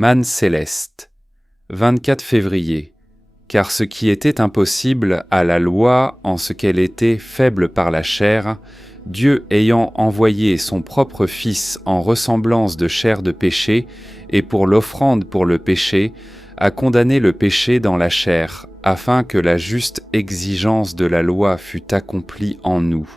Manne céleste, 24 février. Car ce qui était impossible à la loi en ce qu'elle était faible par la chair, Dieu ayant envoyé son propre Fils en ressemblance de chair de péché, et pour l'offrande pour le péché, a condamné le péché dans la chair, afin que la juste exigence de la loi fût accomplie en nous,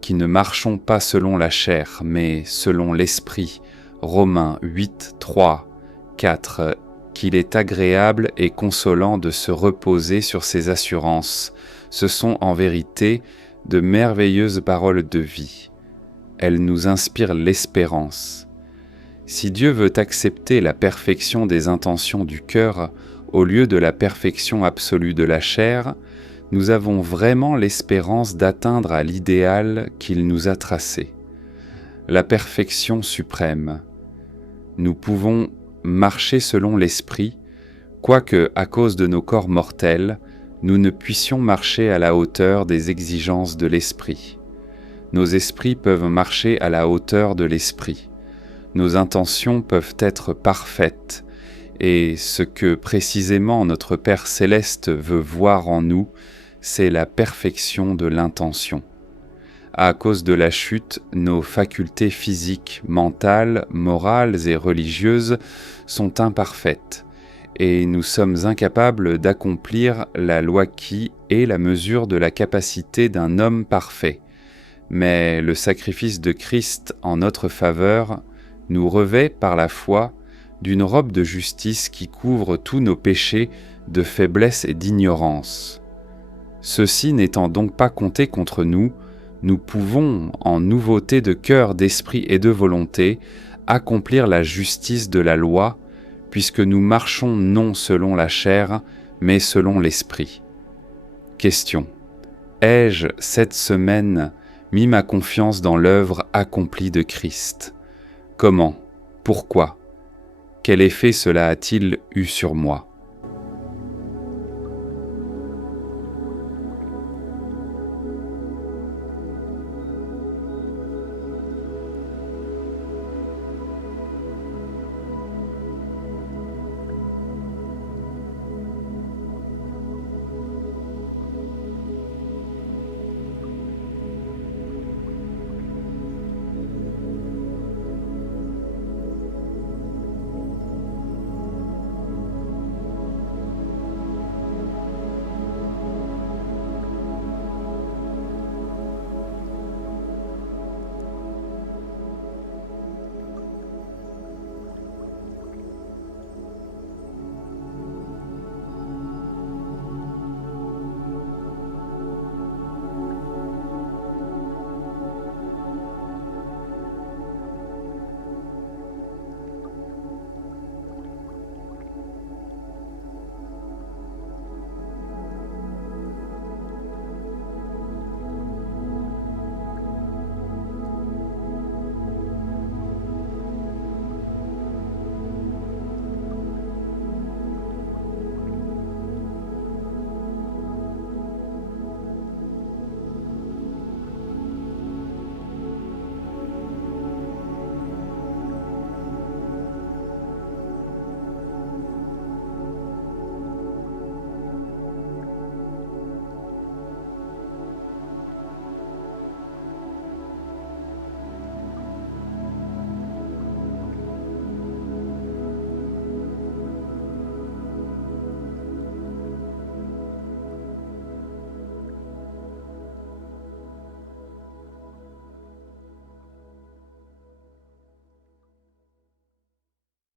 qui ne marchons pas selon la chair, mais selon l'Esprit. Romains 8, 3, 4. Qu'il est agréable et consolant de se reposer sur ces assurances. Ce sont en vérité de merveilleuses paroles de vie. Elles nous inspirent l'espérance. Si Dieu veut accepter la perfection des intentions du cœur au lieu de la perfection absolue de la chair, nous avons vraiment l'espérance d'atteindre à l'idéal qu'il nous a tracé. La perfection suprême. Nous pouvons marcher selon l'Esprit, quoique, à cause de nos corps mortels, nous ne puissions marcher à la hauteur des exigences de l'Esprit. Nos esprits peuvent marcher à la hauteur de l'Esprit. Nos intentions peuvent être parfaites, et ce que précisément notre Père Céleste veut voir en nous, c'est la perfection de l'intention. À cause de la chute, nos facultés physiques, mentales, morales et religieuses sont imparfaites, et nous sommes incapables d'accomplir la loi qui est la mesure de la capacité d'un homme parfait. Mais le sacrifice de Christ en notre faveur nous revêt par la foi d'une robe de justice qui couvre tous nos péchés de faiblesse et d'ignorance. Ceci n'étant donc pas compté contre nous, nous pouvons, en nouveauté de cœur, d'esprit et de volonté, accomplir la justice de la loi, puisque nous marchons non selon la chair, mais selon l'esprit. Question. Ai-je, cette semaine, mis ma confiance dans l'œuvre accomplie de Christ? Comment? Pourquoi? Quel effet cela a-t-il eu sur moi?